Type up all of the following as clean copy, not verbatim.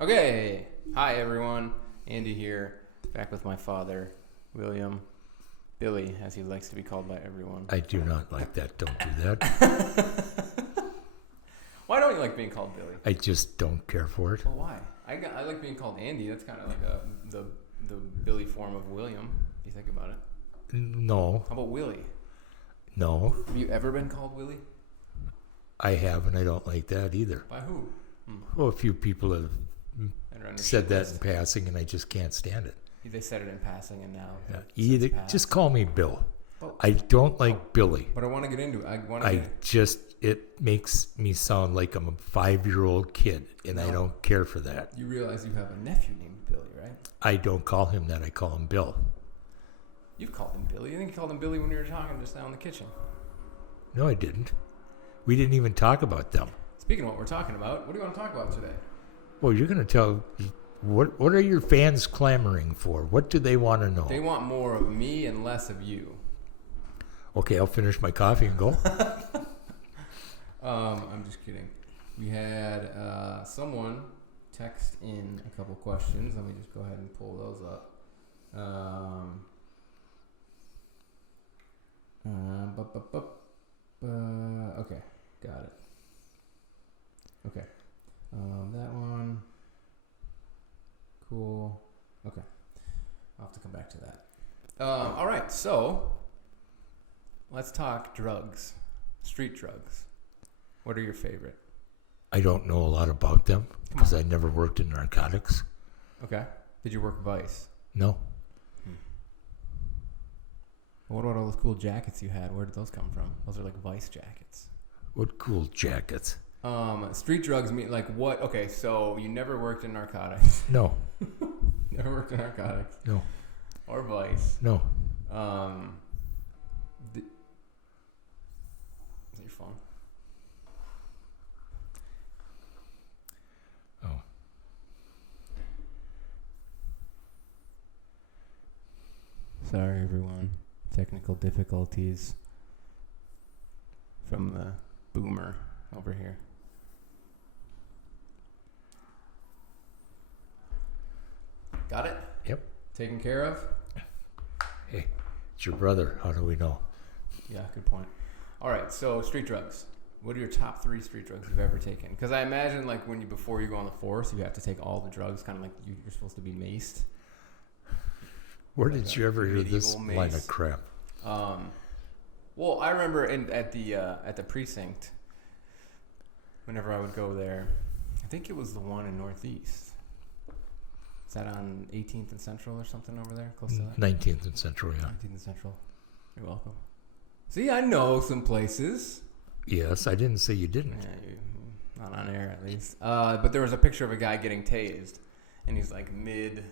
Okay. Hi, everyone. Andy here, back with my father, William. Billy, as he likes to be called by everyone. I do not like that. Don't do that. Why don't you like being called Billy? I just don't care for it. Well, why? I like being called Andy. That's kind of like the Billy form of William, if you think about it. No. How about Willie? No. Have you ever been called Willie? I haven't. I don't like that either. By who? Well, a few people have said that in passing, and I just can't stand it. They said it in passing, and now Either just call me Bill. I don't like Billy. But I want to get into it. It makes me sound like I'm a 5-year-old kid, and I don't care for that. You realize you have a nephew named Billy, right? I don't call him that. I call him Bill. You've called him Billy. I think you called him Billy when we were talking just now in the kitchen. No, I didn't. We didn't even talk about them. Speaking of what we're talking about, what do you want to talk about today? Well, you're going to tell... What are your fans clamoring for? What do they want to know? They want more of me and less of you. Okay, I'll finish my coffee and go. I'm just kidding. We had someone text in a couple questions. Let me just go ahead and pull those up. Okay, got it. Okay, that one. Cool. Okay, I'll have to come back to that. All right, so let's talk drugs, street drugs. What are your favorite? I don't know a lot about them because I never worked in narcotics. Okay. Did you work Vice? No. What about all those cool jackets you had? Where did those come from? Those are like Vice jackets. What cool jackets? Street drugs mean like what? Okay, so you never worked in narcotics. No. Never worked in narcotics. No. Or Vice. No. Is that your phone? Oh. Sorry, everyone. Technical difficulties from the boomer over here. Got it? Yep. Taken care of? Hey, it's your brother. How do we know? Yeah, good point. All right, so street drugs. What are your top 3 street drugs you've ever taken? Because I imagine like before you go on the force, you have to take all the drugs, kind of like you're supposed to be maced. Where did you ever hear this mace. line of crap? Well, I remember at the precinct, whenever I would go there, I think it was the one in Northeast. Is that on 18th and Central or something over there? Close to that? 19th and Central, yeah. 19th and Central. You're welcome. See, I know some places. Yes, I didn't say you didn't. Yeah, not on air at least. But there was a picture of a guy getting tased, and he's like mid-tase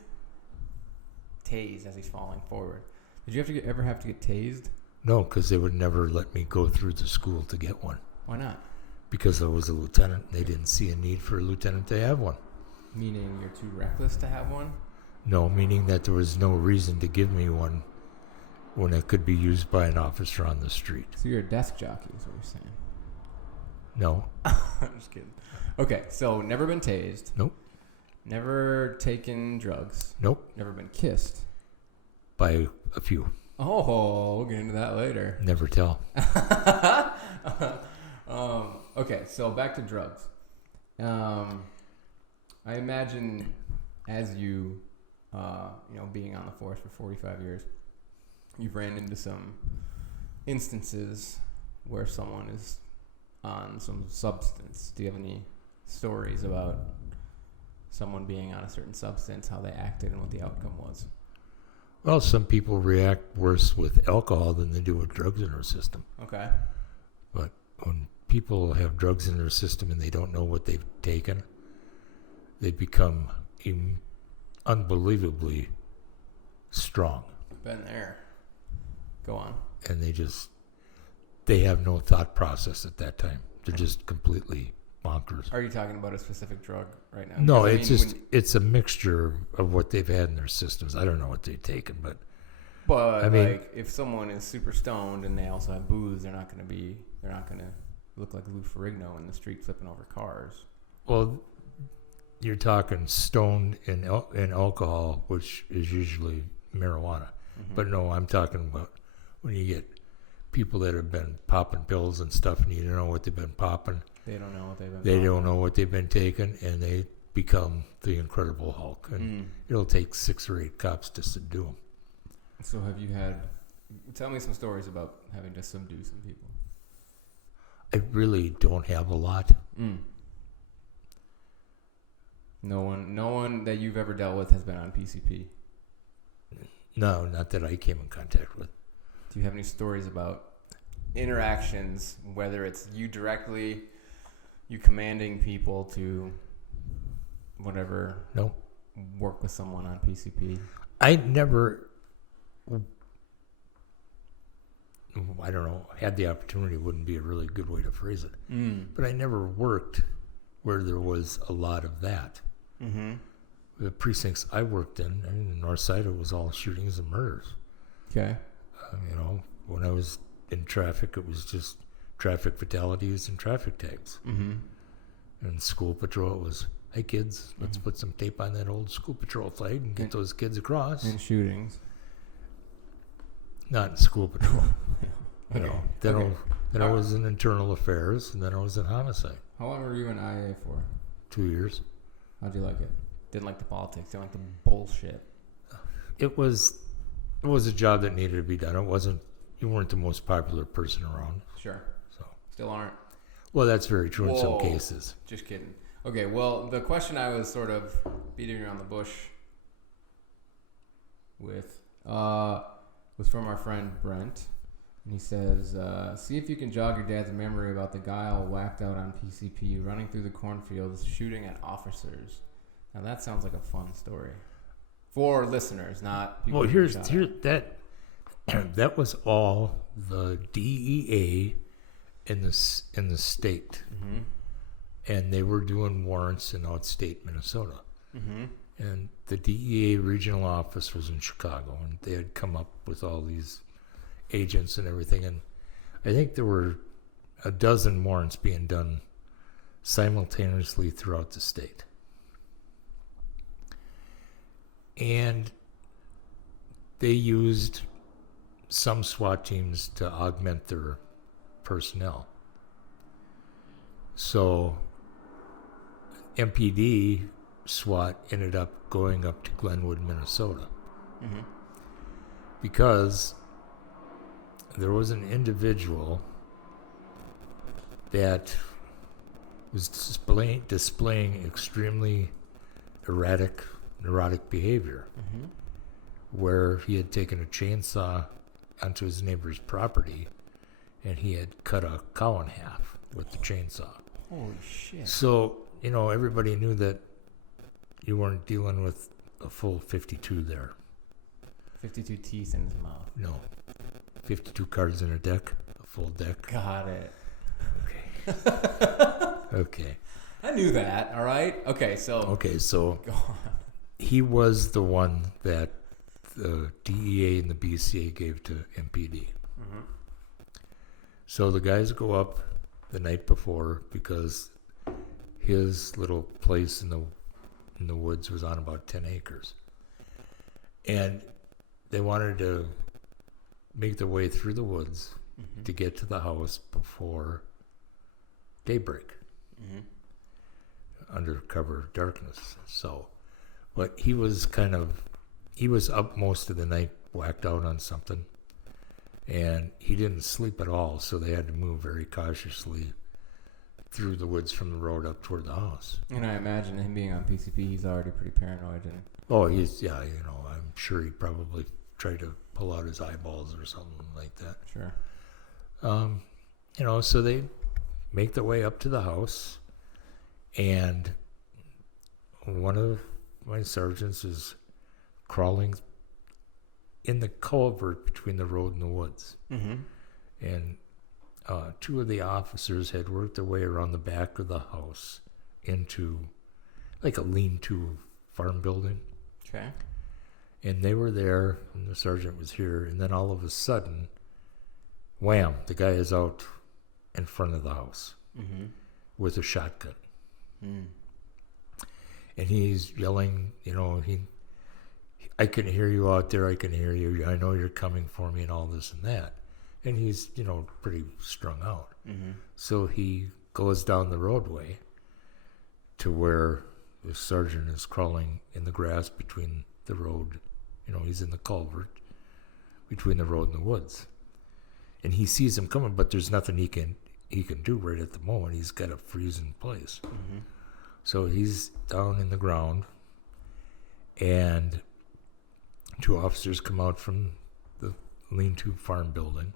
as he's falling forward. Did you ever have to get tased? No, because they would never let me go through the school to get one. Why not? Because I was a lieutenant. They didn't see a need for a lieutenant to have one. Meaning you're too reckless to have one? No, meaning that there was no reason to give me one when it could be used by an officer on the street. So you're a desk jockey is what you're saying? No. I'm just kidding. Okay, so never been tased. Nope. Never taken drugs. Nope. Never been kissed. By a few. Oh, we'll get into that later. Never tell. Okay, so back to drugs. I imagine as you, being on the force for 45 years, you've ran into some instances where someone is on some substance. Do you have any stories about someone being on a certain substance, how they acted, and what the outcome was? Well, some people react worse with alcohol than they do with drugs in their system. Okay. But when people have drugs in their system and they don't know what they've taken, they become unbelievably strong. Been there. Go on. And they have no thought process at that time. They're just completely bonkers. Are you talking about a specific drug right now? No, it's a mixture of what they've had in their systems. I don't know what they've taken, but I mean, if someone is super stoned and they also have booze, they're not going to look like Lou Ferrigno in the street flipping over cars. Well, you're talking stoned in alcohol, which is usually marijuana. Mm-hmm. But no, I'm talking about when you get people that have been popping pills and stuff, and you don't know what they've been popping. They don't know what they've been. They don't know what they've been taking, and they become the Incredible Hulk. And it'll take 6 or 8 cops to subdue them. So have you had? Tell me some stories about having to subdue some people. I really don't have a lot. No one that you've ever dealt with has been on PCP. No, not that I came in contact with. Do you have any stories about interactions, whether it's you directly, you commanding people to whatever? No. Work with someone on PCP? I never, I don't know, had the opportunity wouldn't be a really good way to phrase it. But I never worked where there was a lot of that. Mm-hmm. The precincts I worked in the north side, it was all shootings and murders. Okay. When I was in traffic, it was just traffic fatalities and traffic tags. Mm-hmm. And school patrol, it was, hey kids, let's put some tape on that old school patrol flag and get those kids across. And shootings. Not in school patrol. Okay. Then I was in internal affairs, and then I was in homicide. How long were you in IA for? 2 years. How'd you like it? Didn't like the politics. Didn't like the bullshit. It was a job that needed to be done. You weren't the most popular person around. Sure. So Still aren't. Well, that's very true in some cases. Just kidding. Okay, well, the question I was sort of beating around the bush with was from our friend Brent. And he says, see if you can jog your dad's memory about the guy all whacked out on PCP, running through the cornfields, shooting at officers. Now, that sounds like a fun story. For listeners, not people. Well, that was all the DEA in the state. Mm-hmm. And they were doing warrants in outstate Minnesota. Mm-hmm. And the DEA regional office was in Chicago, and they had come up with all these agents and everything. And I think there were a dozen warrants being done simultaneously throughout the state. And they used some SWAT teams to augment their personnel. So MPD SWAT ended up going up to Glenwood, Minnesota. Mm-hmm. Because there was an individual that was displaying extremely neurotic behavior, Mm-hmm. where he had taken a chainsaw onto his neighbor's property and he had cut a cow in half with the chainsaw. Holy shit. So, everybody knew that you weren't dealing with a full 52 there. 52 teeth in his mouth. No. 52 cards in a deck, a full deck. Got it. Okay. Okay. I knew that, all right? Okay, so go on. He was the one that the DEA and the BCA gave to MPD. Mm-hmm. So the guys go up the night before because his little place in the woods was on about 10 acres. And they wanted to make their way through the woods Mm-hmm. to get to the house before daybreak. Mm-hmm. Under cover of darkness. So, but he was up most of the night, whacked out on something, and he didn't sleep at all, so they had to move very cautiously through the woods from the road up toward the house. And I imagine him being on PCP, he's already pretty paranoid. And Oh, I'm sure he probably tried to pull out his eyeballs or something like that. Sure. So they make their way up to the house, and one of my sergeants is crawling in the culvert between the road and the woods. Mm-hmm. And two of the officers had worked their way around the back of the house into like a lean-to farm building. Okay. And they were there, and the sergeant was here, and then all of a sudden, wham, the guy is out in front of the house Mm-hmm. with a shotgun. Mm. And he's yelling, I can hear you out there. I can hear you. I know you're coming for me and all this and that. And he's, pretty strung out. Mm-hmm. So he goes down the roadway to where the sergeant is crawling in the grass between the road. He's in the culvert between the road and the woods. And he sees him coming, but there's nothing he can do right at the moment. He's got to freeze in place. Mm-hmm. So he's down in the ground, and 2 officers come out from the lean-to farm building,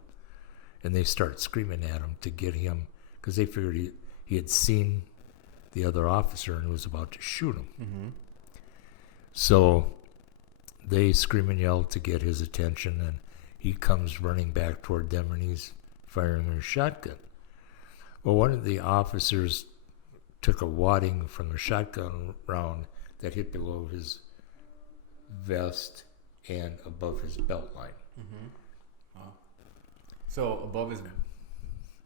and they start screaming at him to get him, because they figured he had seen the other officer and was about to shoot him. Mm-hmm. So they scream and yell to get his attention, and he comes running back toward them, and he's firing a shotgun. Well, one of the officers took a wadding from a shotgun round that hit below his vest and above his belt line. Mm-hmm. Wow. So above his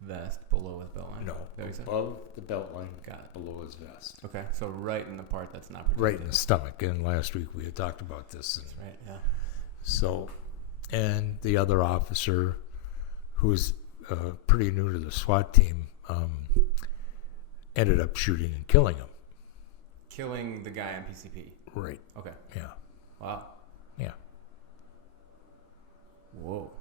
vest, below his belt line? No, above the belt line, below his vest. Okay, so right in the part that's not protected. Right in the stomach. And last week we had talked about this. That's right, yeah. So, and the other officer, who was pretty new to the SWAT team, ended up shooting and killing him. Killing the guy on PCP? Right. Okay. Yeah. Wow. Yeah. Whoa.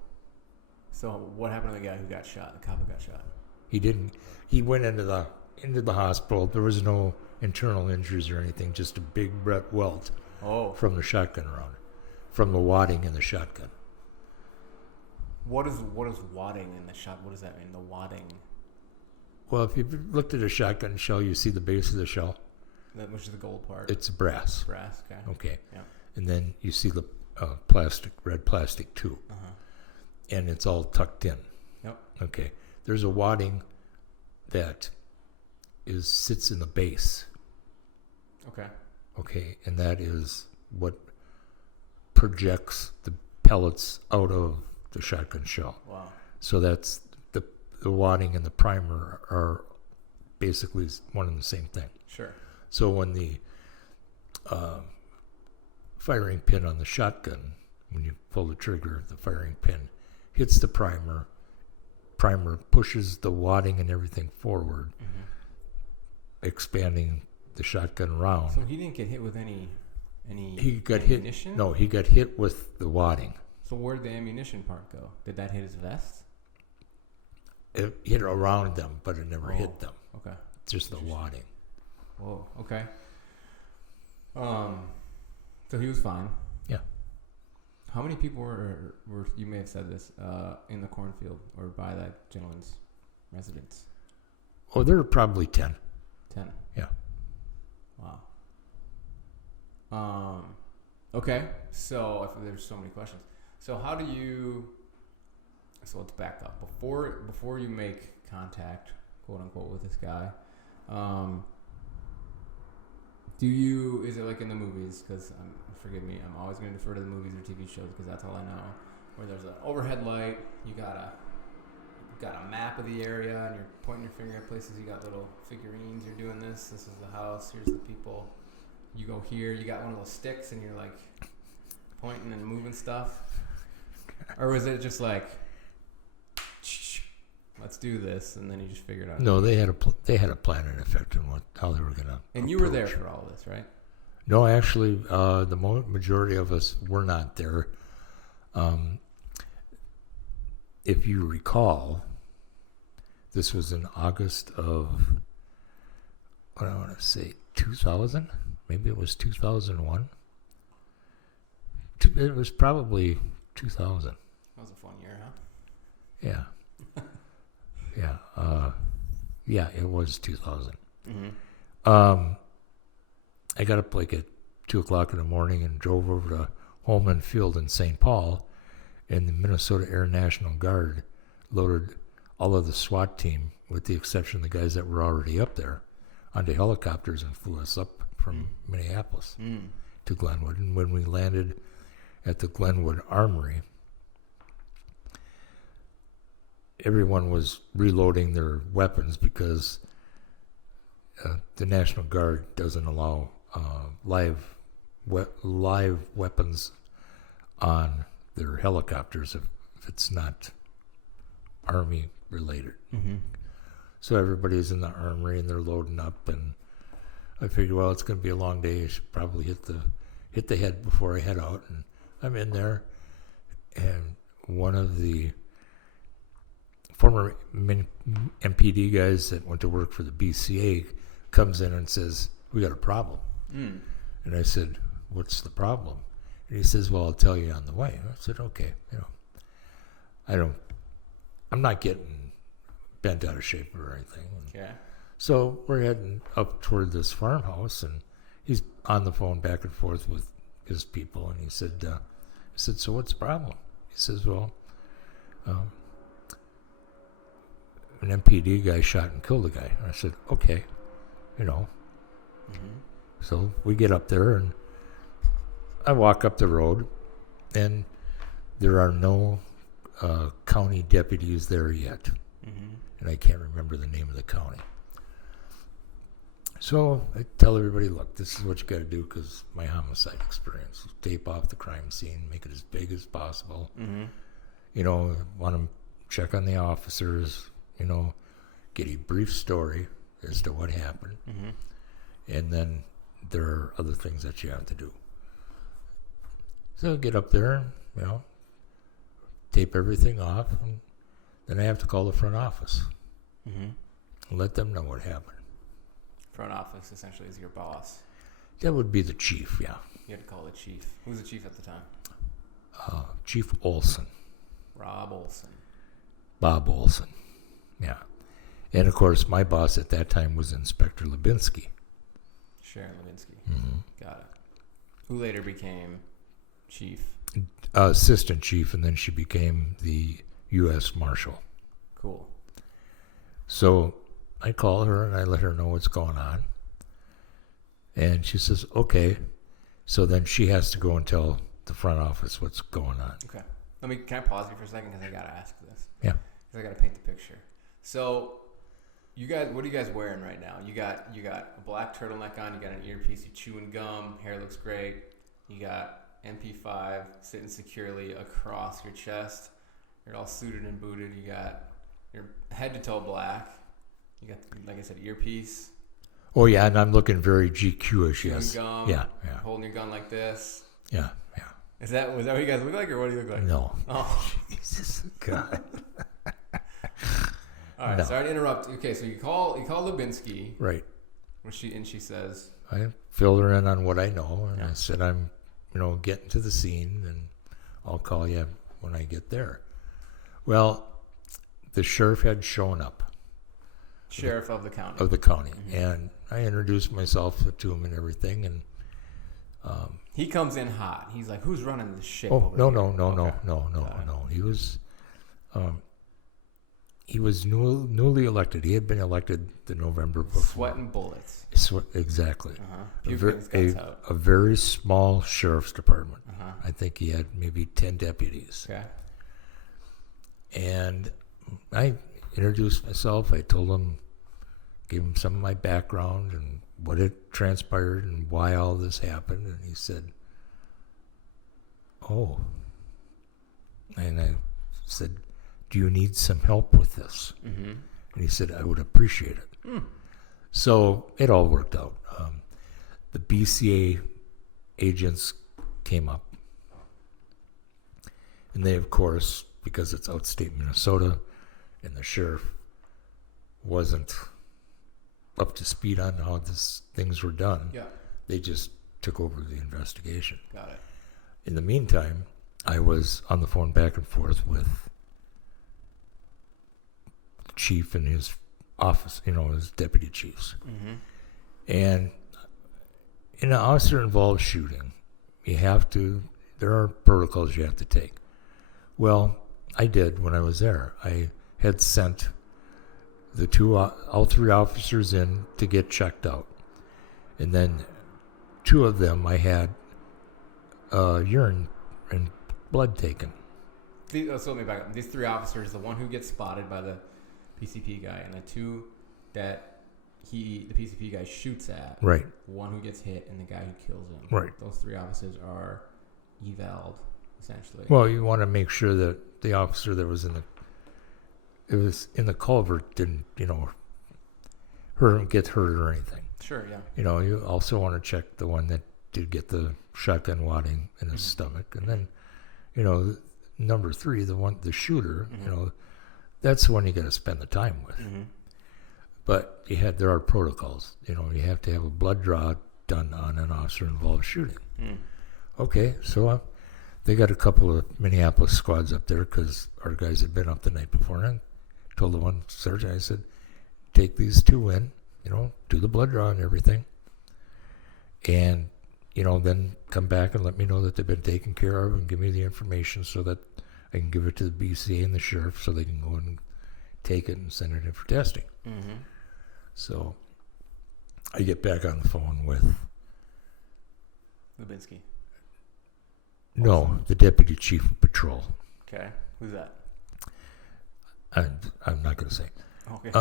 So what happened to the guy who got shot, the cop who got shot? He didn't. He went into the hospital. There was no internal injuries or anything, just a big red welt from the shotgun round, from the wadding in the shotgun. What is wadding in the shot? What does that mean? The wadding. Well, if you've looked at a shotgun shell, you see the base of the shell. Which is the gold part. It's brass. Brass. Okay. Okay. Yeah. And then you see the red plastic tube, and it's all tucked in. Yep. Okay. There's a wadding that sits in the base. Okay. Okay, and that is what projects the pellets out of the shotgun shell. Wow. So that's the wadding and the primer are basically one and the same thing. Sure. So when the firing pin on the shotgun, when you pull the trigger, the firing pin hits the primer pushes the wadding and everything forward, expanding the shotgun round. So he didn't get hit with any he got ammunition? No, he got hit with the wadding. So where'd the ammunition part go? Did that hit his vest? It hit around them, but it never hit them. Okay. Just the wadding. Whoa. Okay. So he was fine. Yeah. How many people were you may have said this in the cornfield or by that gentleman's residence? Oh, there were probably 10. 10. Yeah. Wow. Okay. So there's so many questions. So how do you? So let's back up before you make contact, quote unquote, with this guy. Is it like in the movies? Because forgive me, I'm always going to defer to the movies or TV shows because that's all I know. Where there's an overhead light, you got a map of the area, and you're pointing your finger at places. You got little figurines. You're doing this. This is the house. Here's the people. You go here. You got one of those sticks, and you're like pointing and moving stuff. Or was it just like, let's do this, and then you just figured out? No, they had a plan in effect on how they were going to. And you were there for all this, right? No, actually, the majority of us were not there. If you recall, this was in August of, what I want to say, 2000? Maybe it was 2001. It was probably 2000. That was a fun year, huh? Yeah. Yeah, it was 2000. Mm-hmm. I got up like at 2 o'clock in the morning and drove over to Holman Field in St. Paul, and the Minnesota Air National Guard loaded all of the SWAT team, with the exception of the guys that were already up there, onto helicopters and flew us up from Minneapolis to Glenwood. And when we landed at the Glenwood Armory, everyone was reloading their weapons because the National Guard doesn't allow live weapons on their helicopters if it's not Army related. Mm-hmm. So everybody's in the armory and they're loading up, and I figured, well, it's going to be a long day. I should probably hit the head before I head out. And I'm in there, and one of the former MPD guys that went to work for the BCA comes in and says, "We got a problem." Mm. And I said, "What's the problem?" And he says, "Well, I'll tell you on the way." I said, "Okay, I'm not getting bent out of shape or anything." Yeah. So we're heading up toward this farmhouse, and he's on the phone back and forth with his people, and he said, "So what's the problem?" He says, "Well, an MPD guy shot and killed a guy." And I said, "Okay, Mm-hmm. So we get up there, and I walk up the road, and there are no county deputies there yet. Mm-hmm. And I can't remember the name of the county. So I tell everybody, look, this is what you got to do because my homicide experience. Tape off the crime scene, make it as big as possible. Mm-hmm. Want to check on the officers, get a brief story as to what happened. Mm-hmm. And then there are other things that you have to do. So I get up there, tape everything off, and then I have to call the front office Mm-hmm. and let them know what happened. Front office essentially is your boss. That would be the chief, yeah. You had to call the chief. Who was the chief at the time? Chief Olson. Rob Olson. Bob Olson, yeah. And, of course, my boss at that time was Inspector Lubinsky. Sharon Levinsky. Mm-hmm. Got it. Who later became chief? Assistant chief, and then she became the U.S. Marshal. Cool. So I call her and I let her know what's going on. And she says, okay. So then she has to go and tell the front office what's going on. Okay. Can I pause you for a second because I got to ask this. Yeah. Because I got to paint the picture. So you guys, what are you guys wearing right now? You got a black turtleneck on, you got an earpiece, you chewing gum, hair looks great. You got MP5 sitting securely across your chest. You're all suited and booted. You got your head to toe black. You got, like I said, earpiece. Oh, yeah, and I'm looking very GQ-ish, Chewing yes. gum. Yeah. Holding your gun like this. Yeah. Was that what you guys look like, or what do you look like? No. Oh. Jesus, God. All right, No. sorry to interrupt. Okay, so you call Lubinsky. Right. She says, I filled her in on what I know, and Yeah. I said, I'm, getting to the scene, and I'll call you when I get there. Well, the sheriff had shown up. sheriff of the county. Mm-hmm. And I introduced myself to him and everything, and He comes in hot. He's like, "Who's running this shit?" no. He was newly elected. He had been elected the November before. Sweating bullets. Exactly. Uh-huh. A very small sheriff's department. Uh-huh. I think he had maybe 10 deputies. Okay. And I introduced myself. I told him, gave him some of my background and what had transpired and why all this happened. And he said, "Oh." And I said, "Do you need some help with this?" Mm-hmm. And he said, "I would appreciate it." So it all worked out. The BCA agents came up. And they, of course, because it's outstate Minnesota and the sheriff wasn't up to speed on how things were done, Yeah. they just took over the investigation. Got it. In the meantime, I was on the phone back and forth with the chief and his office, his deputy chiefs. Mm-hmm. And in an officer-involved shooting, there are protocols you have to take. Well, I did when I was there. I had sent all three officers in to get checked out. And then two of them, I had urine and blood taken. So let me back up. These three officers, the one who gets spotted by the PCP guy, and the two that the PCP guy shoots at. Right. The one who gets hit and the guy who kills him. Right. Those 3 officers are evaled, essentially. Well, you want to make sure that the officer that was in the culvert didn't, get hurt or anything. Sure, yeah. You also want to check the one that did get the shotgun wadding in his stomach. And then, number 3, the shooter, that's the one you got to spend the time with. Mm-hmm. But there are protocols. You have to have a blood draw done on an officer-involved shooting. Mm. Okay, so they got a couple of Minneapolis squads up there because our guys had been up the night before. And I told the one sergeant, I said, take these 2 in, do the blood draw and everything. And, then come back and let me know that they've been taken care of and give me the information so that I can give it to the BCA and the sheriff so they can go and take it and send it in for testing. Mm-hmm. So I get back on the phone with... Lubinsky. No, the deputy chief of patrol. Okay. Who's that? I'm not going to say. Okay.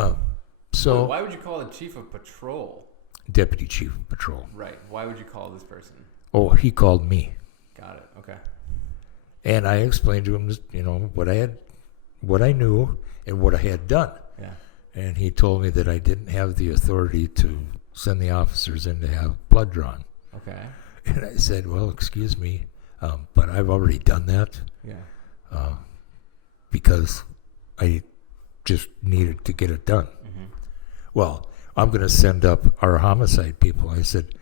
So why would you call the chief of patrol? Deputy chief of patrol. Right. Why would you call this person? Oh, he called me. Got it. Okay. And I explained to him, what I knew and what I had done. Yeah. And he told me that I didn't have the authority to send the officers in to have blood drawn. Okay. And I said, well, excuse me, but I've already done that. Yeah. Because I just needed to get it done. Mm-hmm. Well, I'm going to send up our homicide people. I said,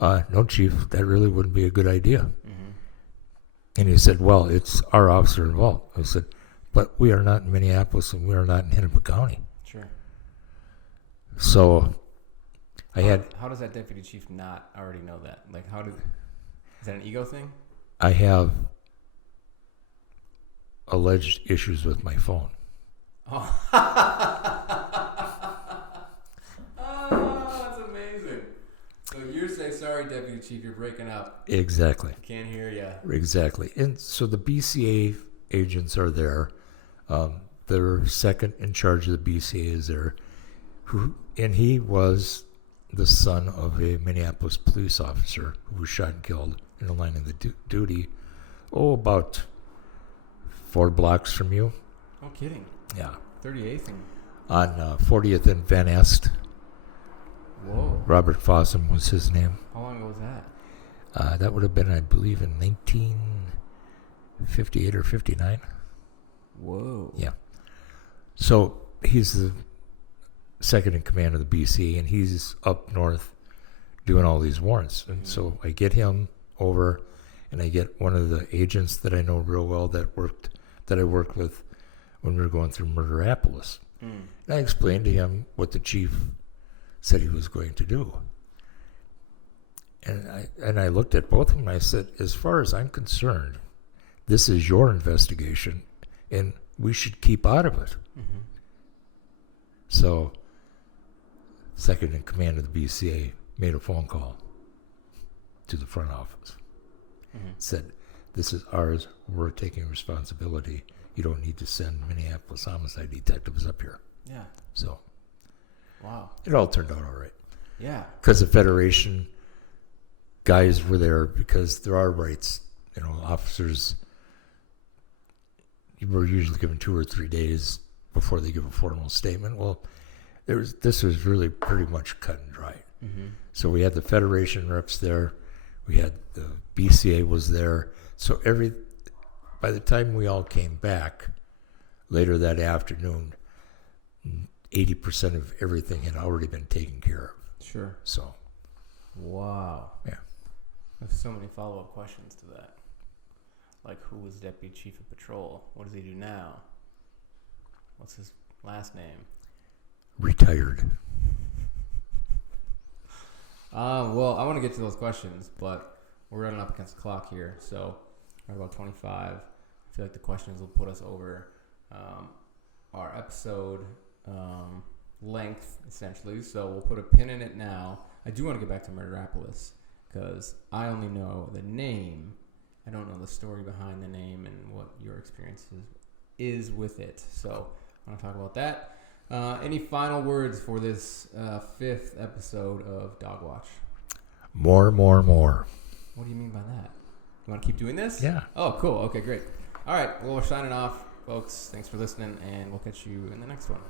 no, Chief, that really wouldn't be a good idea. Mm-hmm. And he said, well, it's our officer involved. I said, but we are not in Minneapolis and we are not in Hennepin County. Sure. So How does that deputy chief not already know that? Like, is that an ego thing? I have alleged issues with my phone. Oh. Oh, that's amazing. So you say, sorry, deputy chief, you're breaking up. Exactly. Can't hear you. Exactly. And so the BCA agents are there. Their second in charge of the BCA is there. And he was the son of a Minneapolis police officer who was shot and killed in the line of the duty, about 4 blocks from you. No kidding. Yeah. 38th and... On 40th and Van Est. Whoa. Robert Fossum was his name. How long ago was that? That would have been, I believe, in 1958 or 59. Whoa. Yeah. So he's the second in command of the BC, and he's up north doing all these warrants. And so I get him over, and I get one of the agents that I know real well that I worked with when we were going through Minneapolis. And I explained to him what the chief said he was going to do. And I looked at both of them and I said, as far as I'm concerned, this is your investigation and we should keep out of it. Mm-hmm. So, second in command of the BCA made a phone call to the front office. Mm-hmm. Said, this is ours, we're taking responsibility. You don't need to send Minneapolis homicide detectives up here. Yeah. So, wow. it all turned out all right. Yeah. Because the Federation guys were there because there are rights. Officers were usually given 2 or 3 days before they give a formal statement. Well, this was really pretty much cut and dry. Mm-hmm. So we had the Federation reps there. We had the BCA was there. So by the time we all came back later that afternoon, 80% of everything had already been taken care of. Sure. So. Wow. Yeah. There's so many follow-up questions to that. Like, who was Deputy Chief of Patrol? What does he do now? What's his last name? Retired. Well, I want to get to those questions, but we're running up against the clock here. So we're about 25. I feel like the questions will put us over our episode length, essentially. So we'll put a pin in it now. I do want to get back to Minneapolis because I only know the name. I don't know the story behind the name and what your experience is with it. So I want to talk about that. Any final words for this 5th episode of Dogwatch? More. What do you mean by that? You want to keep doing this? Yeah. Oh, cool. Okay, great. All right. Well, we're signing off, folks. Thanks for listening, and we'll catch you in the next one.